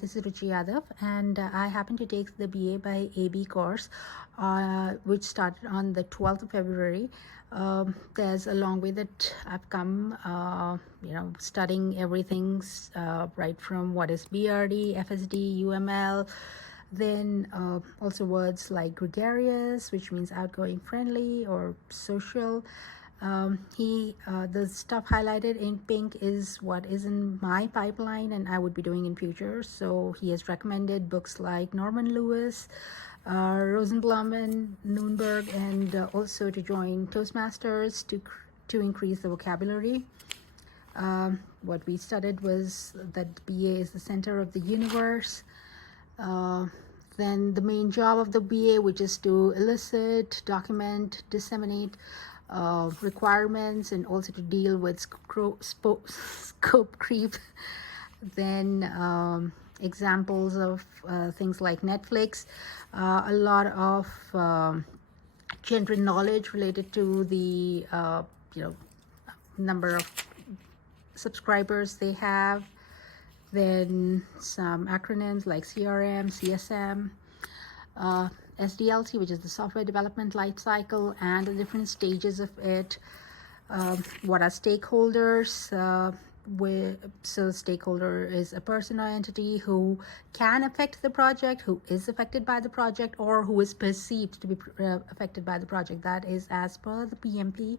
this is Ruchi Yadav, and I happen to take the BA by AB course, which started on the 12th of February. There's a long way that I've come, studying everything right from what is BRD, FSD, UML, then also words like gregarious, which means outgoing, friendly, or social. The stuff highlighted in pink is what is in my pipeline and I would be doing in future. So he has recommended books like Norman Lewis, Rosenblum and Nunberg, and also to join Toastmasters to increase the vocabulary. What we studied was that BA is the center of the universe. Then the main job of the BA, which is to elicit, document, disseminate requirements, and also to deal with scope creep. Then examples of things like Netflix, a lot of general knowledge related to the number of subscribers they have. Then some acronyms like CRM, CSM, SDLC, which is the software development lifecycle, and the different stages of it. What are stakeholders? So stakeholder is a person or entity who can affect the project, who is affected by the project, or who is perceived to be affected by the project. That is as per the PMP.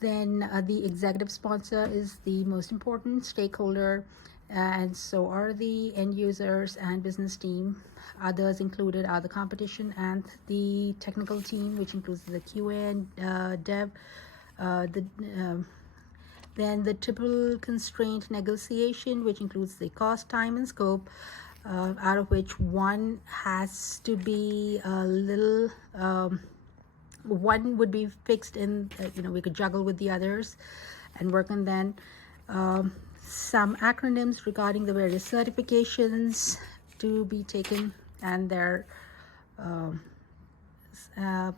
Then the executive sponsor is the most important stakeholder, and so are the end users and business team. Others included are the competition and the technical team, which includes the QA and dev. Then the triple constraint negotiation, which includes the cost, time, and scope, out of which one has to be a little, one would be fixed in, we could juggle with the others and work on then. Some acronyms regarding the various certifications to be taken and their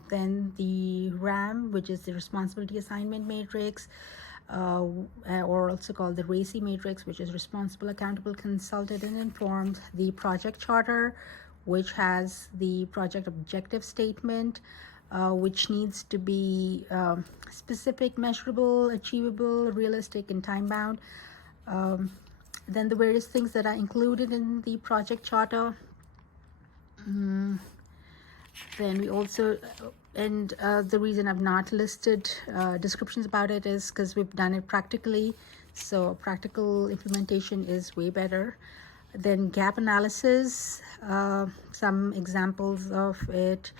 then the RAM, which is the responsibility assignment matrix, or also called the RACI matrix, which is responsible, accountable, consulted, and informed. The project charter, which has the project objective statement, which needs to be specific, measurable, achievable, realistic, and time bound. Then the various things that are included in the project charter. Then we also, and the reason I've not listed descriptions about it is because we've done it practically. So practical implementation is way better. Then gap analysis, some examples of it,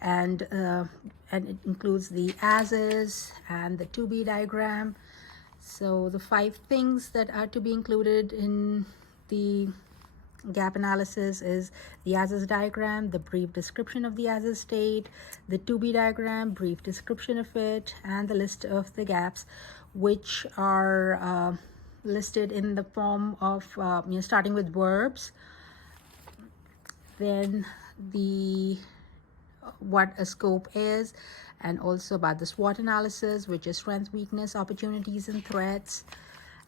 and it includes the as-is and the to-be diagram. So the 5 things that are to be included in the gap analysis is the as-is diagram, the brief description of the as-is state, the to-be diagram, brief description of it, and the list of the gaps, which are listed in the form of starting with verbs. Then the what a scope is, and also about the SWOT analysis, which is strength, weakness, opportunities, and threats.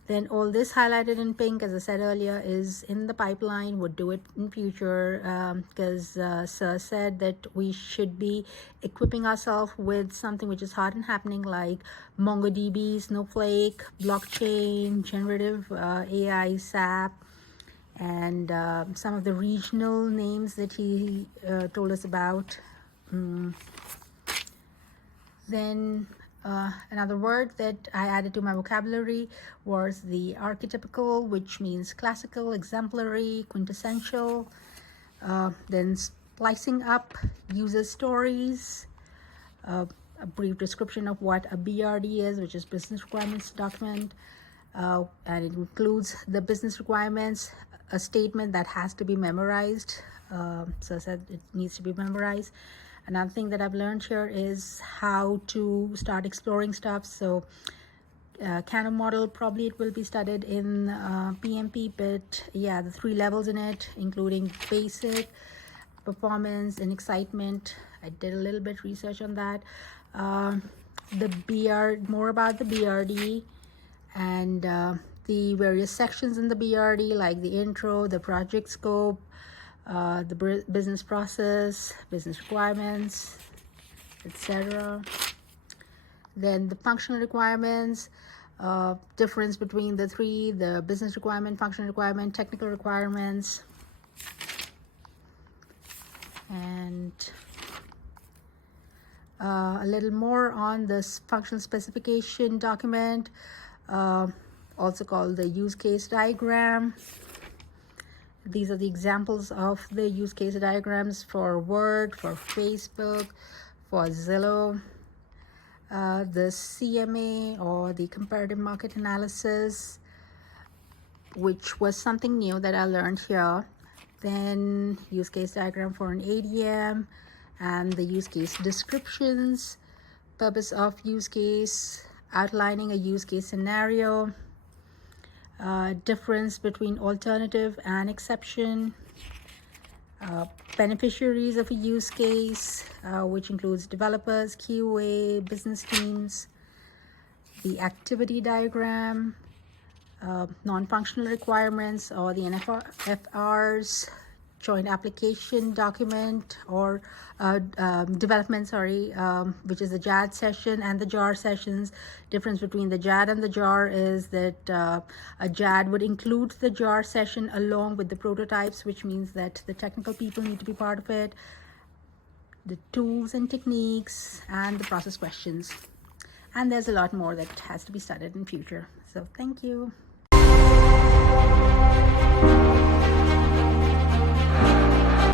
Then all this highlighted in pink, as I said earlier, is in the pipeline. Would do it in future because Sir said that we should be equipping ourselves with something which is hot and happening, like MongoDB, Snowflake, blockchain, generative AI, SAP, and some of the regional names that he told us about. Then another word that I added to my vocabulary was the archetypical, which means classical, exemplary, quintessential. Then splicing up user stories, a brief description of what a BRD is, which is business requirements document, and it includes the business requirements, a statement that has to be memorized. So I said it needs to be memorized. Another thing that I've learned here is how to start exploring stuff. So Kano model, probably it will be studied in PMP, but yeah, the 3 levels in it, including basic, performance, and excitement. I did a little bit research on that. More about the BRD, and the various sections in the BRD, like the intro, the project scope, the business process, business requirements, etc. Then the functional requirements, difference between the three, the business requirement, functional requirement, technical requirements, and a little more on this function specification document, also called the use case diagram. These are the examples of the use case diagrams for Word, for Facebook, for Zillow, the CMA, or the comparative market analysis, which was something new that I learned here. Then use case diagram for an ADM, and the use case descriptions, purpose of use case, outlining a use case scenario, difference between alternative and exception, beneficiaries of a use case, which includes developers, QA, business teams, the activity diagram, non-functional requirements, or the NFRs, joint application document, or development, which is the JAD session and the JAR sessions. Difference between the JAD and the JAR is that a JAD would include the JAR session along with the prototypes, which means that the technical people need to be part of it, the tools and techniques, and the process questions. And there's a lot more that has to be studied in future. So thank you.